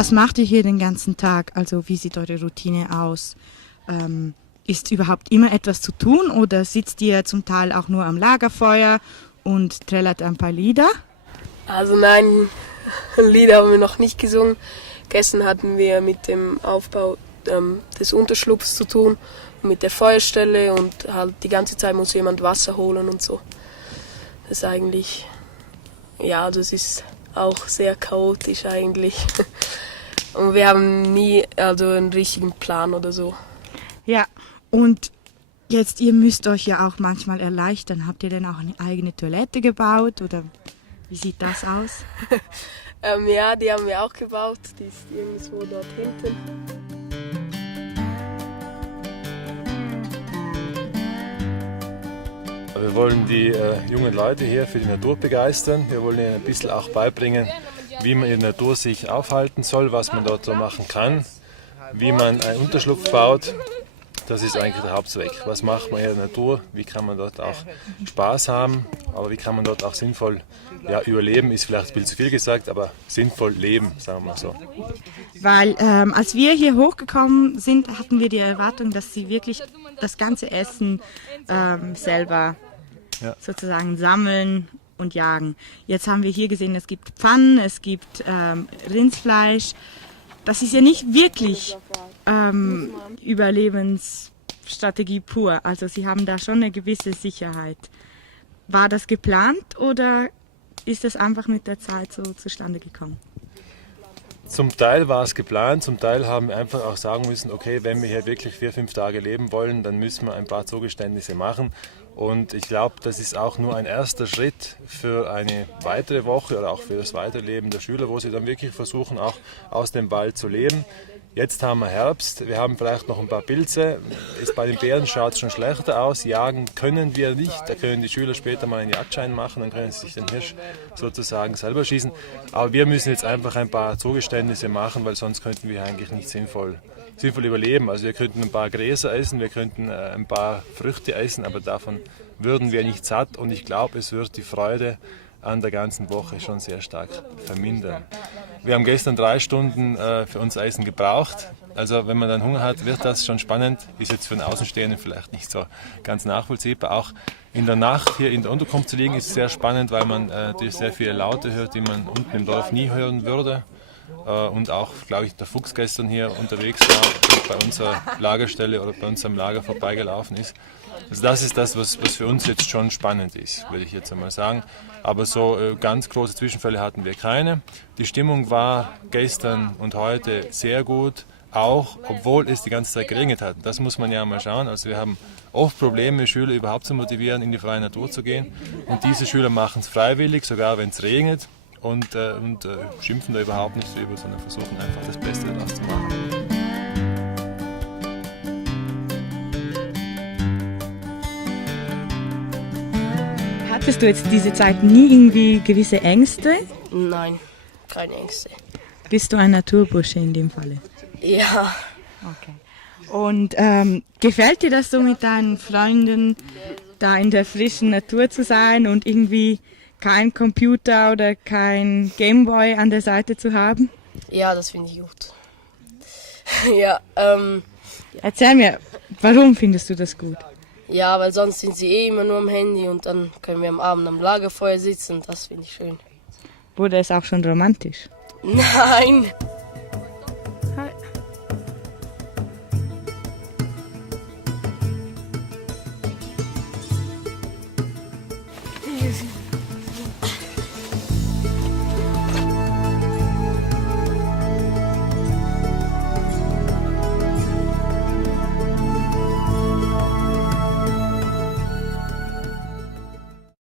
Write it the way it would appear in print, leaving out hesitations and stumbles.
Was macht ihr hier den ganzen Tag? Also wie sieht eure Routine aus? Ist überhaupt immer etwas zu tun oder sitzt ihr zum Teil auch nur am Lagerfeuer und trällert ein paar Lieder? Also nein, Lieder haben wir noch nicht gesungen. Gestern hatten wir mit dem Aufbau des Unterschlupfs zu tun und mit der Feuerstelle und halt die ganze Zeit muss jemand Wasser holen und so. Das ist eigentlich, ja, das ist auch sehr chaotisch eigentlich. Und wir haben nie einen richtigen Plan oder so. Ja, und jetzt, ihr müsst euch ja auch manchmal erleichtern. Habt ihr denn auch eine eigene Toilette gebaut oder wie sieht das aus? Ja, die haben wir auch gebaut. Die ist irgendwo dort hinten. Wir wollen die jungen Leute hier für die Natur begeistern. Wir wollen ihnen ein bisschen auch beibringen, wie man in der Natur sich aufhalten soll, was man dort so machen kann, wie man einen Unterschlupf baut. Das ist eigentlich der Hauptzweck. Was macht man in der Natur? Wie kann man dort auch Spaß haben? Aber wie kann man dort auch sinnvoll überleben? Ist vielleicht ein bisschen zu viel gesagt, aber sinnvoll leben, sagen wir mal so. Weil als wir hier hochgekommen sind, hatten wir die Erwartung, dass sie wirklich das ganze Essen selber sozusagen sammeln und jagen. Jetzt haben wir hier gesehen, es gibt Pfannen, es gibt Rindsfleisch. Das ist ja nicht wirklich Überlebensstrategie pur. Also sie haben da schon eine gewisse Sicherheit. War das geplant oder ist das einfach mit der Zeit so zustande gekommen? Zum Teil war es geplant, zum Teil haben wir einfach auch sagen müssen, okay, wenn wir hier wirklich 4-5 Tage leben wollen, dann müssen wir ein paar Zugeständnisse machen. Und ich glaube, das ist auch nur ein erster Schritt für eine weitere Woche oder auch für das Weiterleben der Schüler, wo sie dann wirklich versuchen, auch aus dem Wald zu leben. Jetzt haben wir Herbst, wir haben vielleicht noch ein paar Pilze. Bei den Bären schaut es schon schlechter aus. Jagen können wir nicht. Da können die Schüler später mal einen Jagdschein machen, dann können sie sich den Hirsch sozusagen selber schießen. Aber wir müssen jetzt einfach ein paar Zugeständnisse machen, weil sonst könnten wir eigentlich nicht sinnvoll überleben. Also wir könnten ein paar Gräser essen, wir könnten ein paar Früchte essen, aber davon würden wir nicht satt. Und ich glaube, es wird die Freude an der ganzen Woche schon sehr stark vermindern. Wir haben gestern 3 Stunden für uns Essen gebraucht. Also wenn man dann Hunger hat, wird das schon spannend. Ist jetzt für einen Außenstehenden vielleicht nicht so ganz nachvollziehbar. Auch in der Nacht hier in der Unterkunft zu liegen ist sehr spannend, weil man natürlich sehr viele Laute hört, die man unten im Dorf nie hören würde. Und auch, glaube ich, der Fuchs gestern hier unterwegs war und bei unserer Lagerstelle oder bei unserem Lager vorbeigelaufen ist. Also das ist das, was für uns jetzt schon spannend ist, würde ich jetzt einmal sagen. Aber so ganz große Zwischenfälle hatten wir keine. Die Stimmung war gestern und heute sehr gut, auch obwohl es die ganze Zeit geregnet hat. Das muss man ja mal schauen. Also wir haben oft Probleme, Schüler überhaupt zu motivieren, in die freie Natur zu gehen. Und diese Schüler machen es freiwillig, sogar wenn es regnet. Und schimpfen da überhaupt nicht drüber, sondern versuchen einfach das Beste daraus zu machen. Hattest du jetzt diese Zeit nie irgendwie gewisse Ängste? Nein, keine Ängste. Bist du ein Naturbursche in dem Falle? Ja. Okay. Und gefällt dir das so mit deinen Freunden, da in der frischen Natur zu sein und irgendwie kein Computer oder kein Gameboy an der Seite zu haben? Ja, das finde ich gut. Ja, Erzähl mir, warum findest du das gut? ja, weil sonst sind sie immer nur am Handy und dann können wir am Abend am Lagerfeuer sitzen. Das finde ich schön. Wurde es auch schon romantisch? Nein!